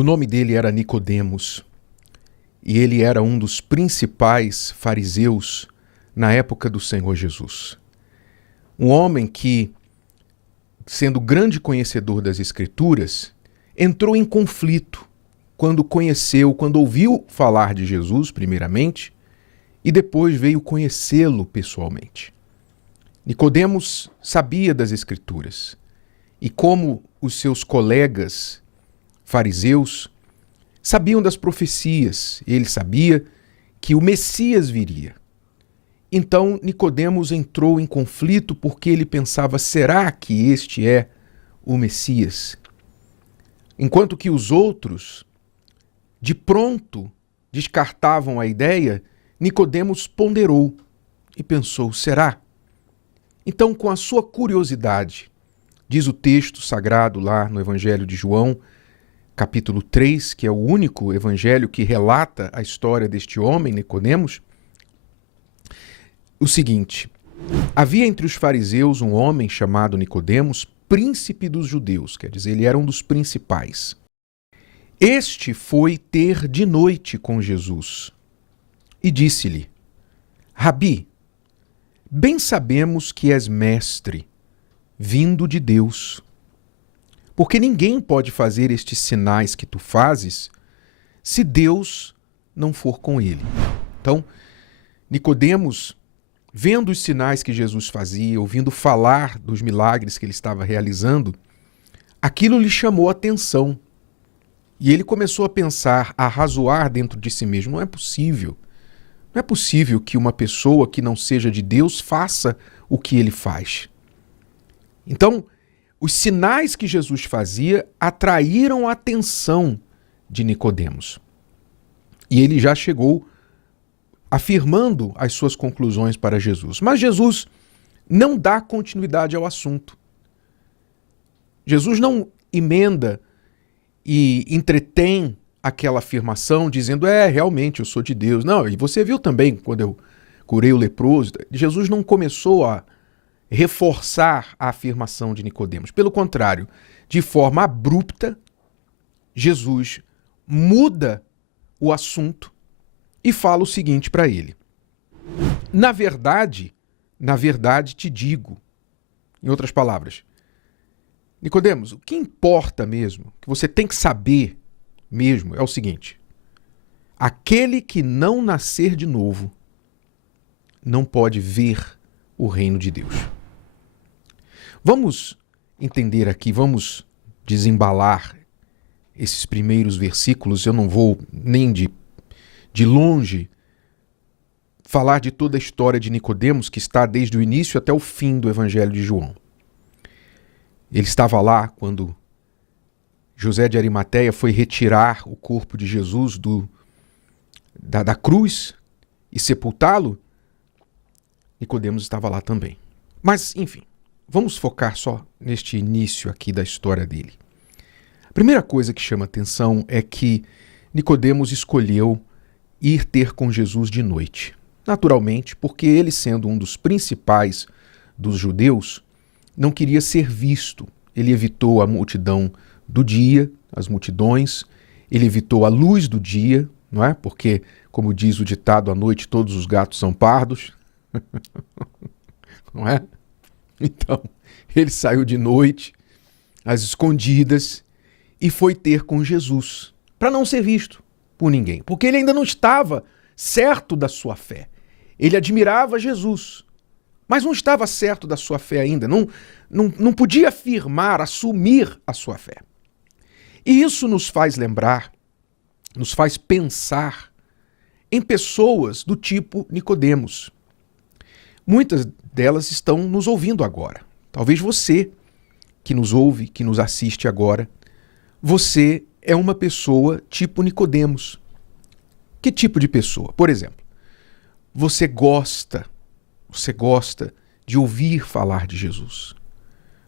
O nome dele era Nicodemos e ele era um dos principais fariseus na época do Senhor Jesus. Um homem que, sendo grande conhecedor das Escrituras, entrou em conflito quando ouviu falar de Jesus, primeiramente, e depois veio conhecê-lo pessoalmente. Nicodemos sabia das Escrituras e, como os seus colegas fariseus, sabiam das profecias. Ele sabia que o Messias viria. Então Nicodemos entrou em conflito porque ele pensava: será que este é o Messias? Enquanto que os outros, de pronto, descartavam a ideia, Nicodemos ponderou e pensou: será? Então, com a sua curiosidade, diz o texto sagrado lá no Evangelho de João, capítulo 3, que é o único evangelho que relata a história deste homem, Nicodemos, o seguinte: havia entre os fariseus um homem chamado Nicodemos, príncipe dos judeus, quer dizer, ele era um dos principais. Este foi ter de noite com Jesus e disse-lhe: Rabi, bem sabemos que és mestre, vindo de Deus, porque ninguém pode fazer estes sinais que tu fazes se Deus não for com ele. Então, Nicodemos, vendo os sinais que Jesus fazia, ouvindo falar dos milagres que ele estava realizando, aquilo lhe chamou a atenção. E ele começou a pensar, a razoar dentro de si mesmo: não é possível. Não é possível que uma pessoa que não seja de Deus faça o que ele faz. Então, os sinais que Jesus fazia atraíram a atenção de Nicodemos. E ele já chegou afirmando as suas conclusões para Jesus. Mas Jesus não dá continuidade ao assunto. Jesus não emenda e entretém aquela afirmação dizendo: realmente eu sou de Deus. Não, e você viu também quando eu curei o leproso. Jesus não começou a reforçar a afirmação de Nicodemos. Pelo contrário, de forma abrupta, Jesus muda o assunto e fala o seguinte para ele: na verdade te digo. Em outras palavras, Nicodemos, o que importa mesmo, que você tem que saber mesmo, é o seguinte: aquele que não nascer de novo não pode ver o reino de Deus. Vamos entender aqui, vamos desembalar esses primeiros versículos. Eu não vou nem de longe falar de toda a história de Nicodemos, que está desde o início até o fim do Evangelho de João. Ele estava lá quando José de Arimateia foi retirar o corpo de Jesus da cruz e sepultá-lo. Nicodemos estava lá também. Mas, enfim, vamos focar só neste início aqui da história dele. A primeira coisa que chama atenção é que Nicodemos escolheu ir ter com Jesus de noite. Naturalmente, porque ele, sendo um dos principais dos judeus, não queria ser visto. Ele evitou a multidão do dia, as multidões, ele evitou a luz do dia, não é? Porque, como diz o ditado, à noite todos os gatos são pardos. Não é? Então, ele saiu de noite, às escondidas, e foi ter com Jesus, para não ser visto por ninguém, porque ele ainda não estava certo da sua fé. Ele admirava Jesus, mas não estava certo da sua fé ainda, não podia afirmar, assumir a sua fé. E isso nos faz lembrar, nos faz pensar em pessoas do tipo Nicodemos. Muitas delas estão nos ouvindo agora. Talvez você que nos ouve, que nos assiste agora, você é uma pessoa tipo Nicodemos. Que tipo de pessoa? Por exemplo, você gosta de ouvir falar de Jesus.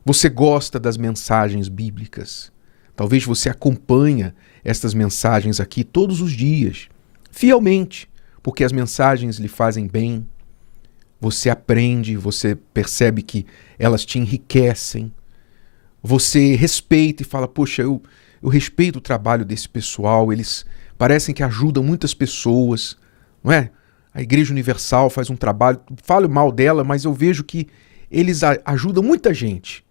Você gosta das mensagens bíblicas. Talvez você acompanha estas mensagens aqui todos os dias, fielmente, porque as mensagens lhe fazem bem. Você aprende, você percebe que elas te enriquecem. Você respeita e fala: poxa, eu eu respeito o trabalho desse pessoal, eles parecem que ajudam muitas pessoas, não é? A Igreja Universal faz um trabalho, falo mal dela, mas eu vejo que eles ajudam muita gente.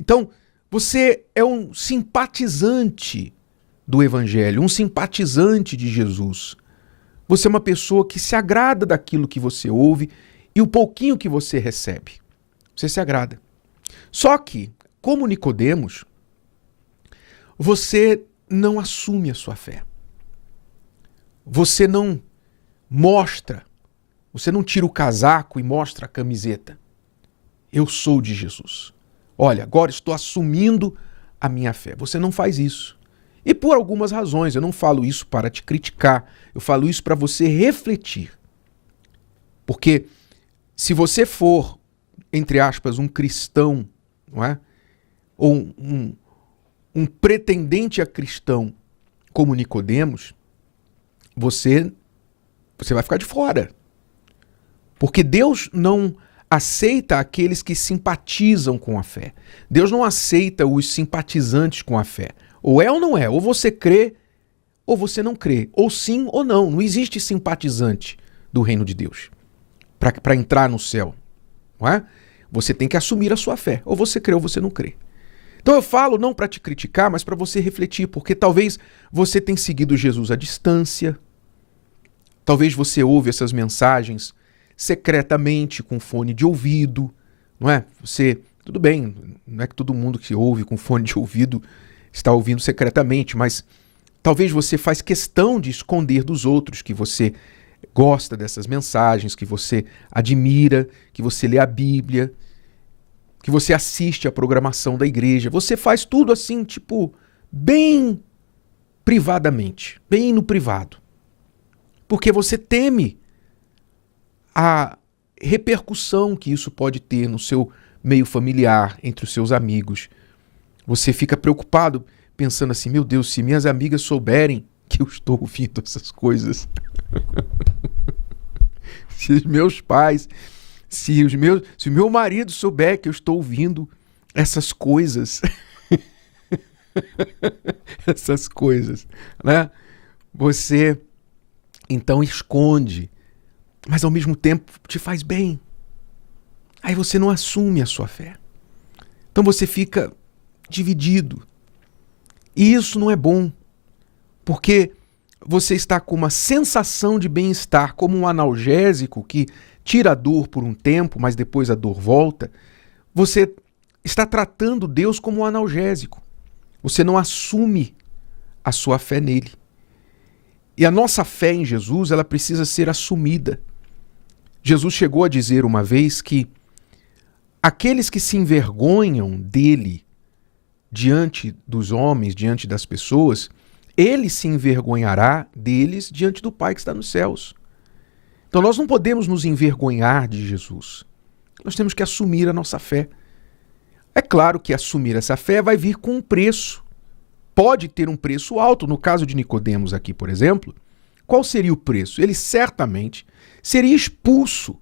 Então, você é um simpatizante do Evangelho, um simpatizante de Jesus. Você é uma pessoa que se agrada daquilo que você ouve e o pouquinho que você recebe. Você se agrada. Só que, como Nicodemos, você não assume a sua fé. Você não mostra, você não tira o casaco e mostra a camiseta. Eu sou de Jesus. Olha, agora estou assumindo a minha fé. Você não faz isso. E por algumas razões, eu não falo isso para te criticar, eu falo isso para você refletir. Porque se você for, entre aspas, um cristão, não é? Ou um pretendente a cristão como Nicodemos, você vai ficar de fora. Porque Deus não aceita aqueles que simpatizam com a fé. Deus não aceita os simpatizantes com a fé. Ou é ou não é. Ou você crê ou você não crê. Ou sim ou não. Não existe simpatizante do reino de Deus para entrar no céu. Não é? Você tem que assumir a sua fé. Ou você crê ou você não crê. Então eu falo não para te criticar, mas para você refletir, porque talvez você tenha seguido Jesus à distância, talvez você ouve essas mensagens secretamente com fone de ouvido, não é? Tudo bem, não é que todo mundo que ouve com fone de ouvido está ouvindo secretamente, mas talvez você faz questão de esconder dos outros que você gosta dessas mensagens, que você admira, que você lê a Bíblia, que você assiste a programação da igreja. Você faz tudo assim, tipo, bem privadamente, bem no privado. Porque você teme a repercussão que isso pode ter no seu meio familiar, entre os seus amigos. Você fica preocupado, pensando assim, meu Deus, se minhas amigas souberem que eu estou ouvindo essas coisas, se os meus pais, se o meu marido souber que eu estou ouvindo essas coisas, essas coisas, né? Você então esconde, mas ao mesmo tempo te faz bem. Aí você não assume a sua fé. Então você fica dividido. E isso não é bom, porque você está com uma sensação de bem-estar, como um analgésico que tira a dor por um tempo, mas depois a dor volta. Você está tratando Deus como um analgésico. Você não assume a sua fé nele. E a nossa fé em Jesus, ela precisa ser assumida. Jesus chegou a dizer uma vez que aqueles que se envergonham dele diante dos homens, diante das pessoas, ele se envergonhará deles diante do Pai que está nos céus. Então nós não podemos nos envergonhar de Jesus. Nós temos que assumir a nossa fé. É claro que assumir essa fé vai vir com um preço. Pode ter um preço alto. No caso de Nicodemos aqui, por exemplo, qual seria o preço? Ele certamente seria expulso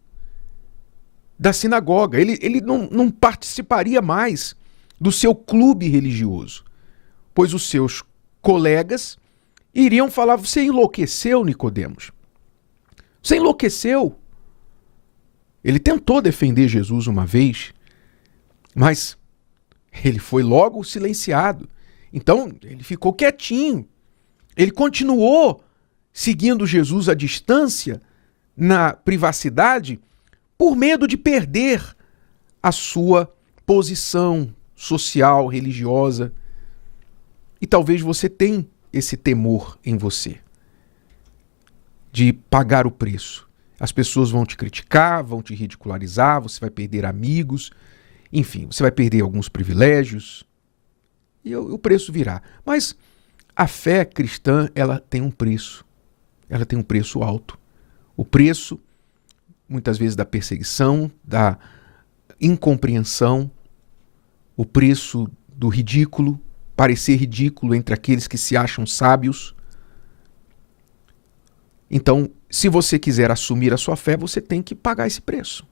da sinagoga. Ele não participaria mais do seu clube religioso, pois os seus colegas iriam falar, você enlouqueceu, Nicodemos? Você enlouqueceu? Ele tentou defender Jesus uma vez, mas ele foi logo silenciado. Então, ele ficou quietinho. Ele continuou seguindo Jesus à distância, na privacidade, por medo de perder a sua posição social, religiosa. E talvez você tenha esse temor em você de pagar o preço. As pessoas vão te criticar, vão te ridicularizar, você vai perder amigos, enfim, você vai perder alguns privilégios e o preço virá. Mas a fé cristã, ela tem um preço. Ela tem um preço alto. O preço, muitas vezes, da perseguição, da incompreensão, o preço do ridículo, parecer ridículo entre aqueles que se acham sábios. Então, se você quiser assumir a sua fé, você tem que pagar esse preço.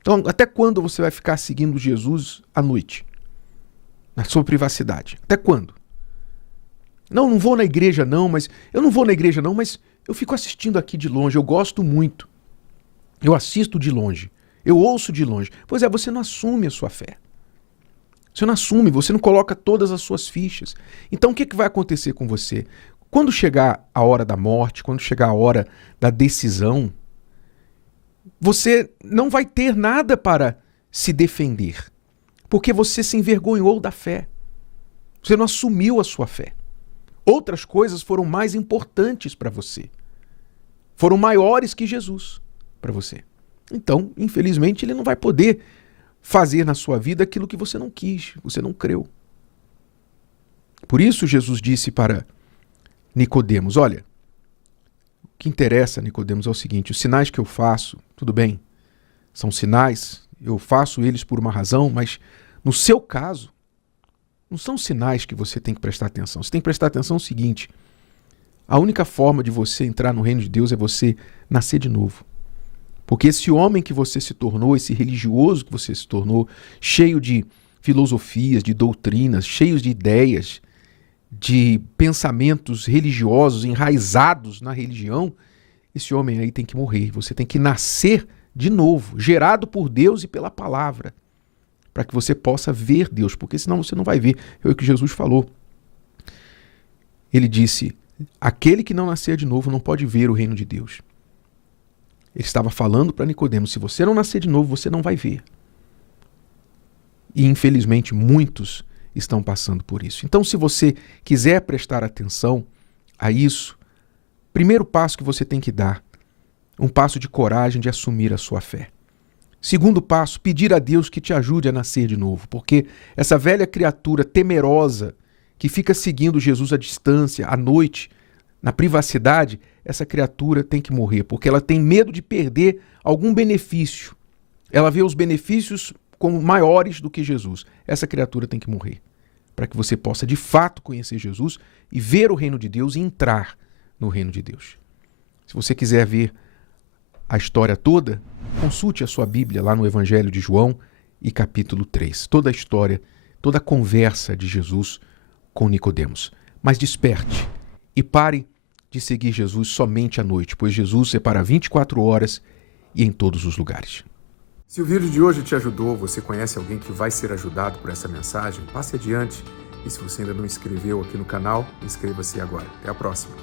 Então, até quando você vai ficar seguindo Jesus à noite? Na sua privacidade? Até quando? Não, não vou na igreja não, mas eu não vou na igreja não, mas eu fico assistindo aqui de longe, eu gosto muito. Eu assisto de longe, eu ouço de longe. Pois é, você não assume a sua fé. Você não assume, você não coloca todas as suas fichas. Então o que vai acontecer com você? Quando chegar a hora da morte, quando chegar a hora da decisão, você não vai ter nada para se defender, porque você se envergonhou da fé. Você não assumiu a sua fé. Outras coisas foram mais importantes para você. Foram maiores que Jesus para você. Então, infelizmente, ele não vai poder fazer na sua vida aquilo que você não quis, você não creu. Por isso Jesus disse para Nicodemos, olha, o que interessa, Nicodemos, é o seguinte, os sinais que eu faço, tudo bem, são sinais, eu faço eles por uma razão, mas no seu caso, não são sinais que você tem que prestar atenção. Você tem que prestar atenção no seguinte, a única forma de você entrar no reino de Deus é você nascer de novo. Porque esse homem que você se tornou, esse religioso que você se tornou, cheio de filosofias, de doutrinas, cheios de ideias, de pensamentos religiosos enraizados na religião, esse homem aí tem que morrer. Você tem que nascer de novo, gerado por Deus e pela palavra, para que você possa ver Deus, porque senão você não vai ver. É o que Jesus falou. Ele disse, aquele que não nascer de novo não pode ver o reino de Deus. Ele estava falando para Nicodemos, se você não nascer de novo, você não vai ver. E infelizmente muitos estão passando por isso. Então, se você quiser prestar atenção a isso, primeiro passo que você tem que dar, um passo de coragem de assumir a sua fé. Segundo passo, pedir a Deus que te ajude a nascer de novo, porque essa velha criatura temerosa que fica seguindo Jesus à distância, à noite, na privacidade, essa criatura tem que morrer, porque ela tem medo de perder algum benefício. Ela vê os benefícios como maiores do que Jesus. Essa criatura tem que morrer, para que você possa de fato conhecer Jesus e ver o reino de Deus e entrar no reino de Deus. Se você quiser ver a história toda, consulte a sua Bíblia lá no Evangelho de João e capítulo 3. Toda a história, toda a conversa de Jesus com Nicodemos. Mas desperte e pare de seguir Jesus somente à noite, pois Jesus é para 24 horas e em todos os lugares. Se o vídeo de hoje te ajudou, você conhece alguém que vai ser ajudado por essa mensagem, passe adiante. E se você ainda não inscreveu aqui no canal, inscreva-se agora. Até a próxima.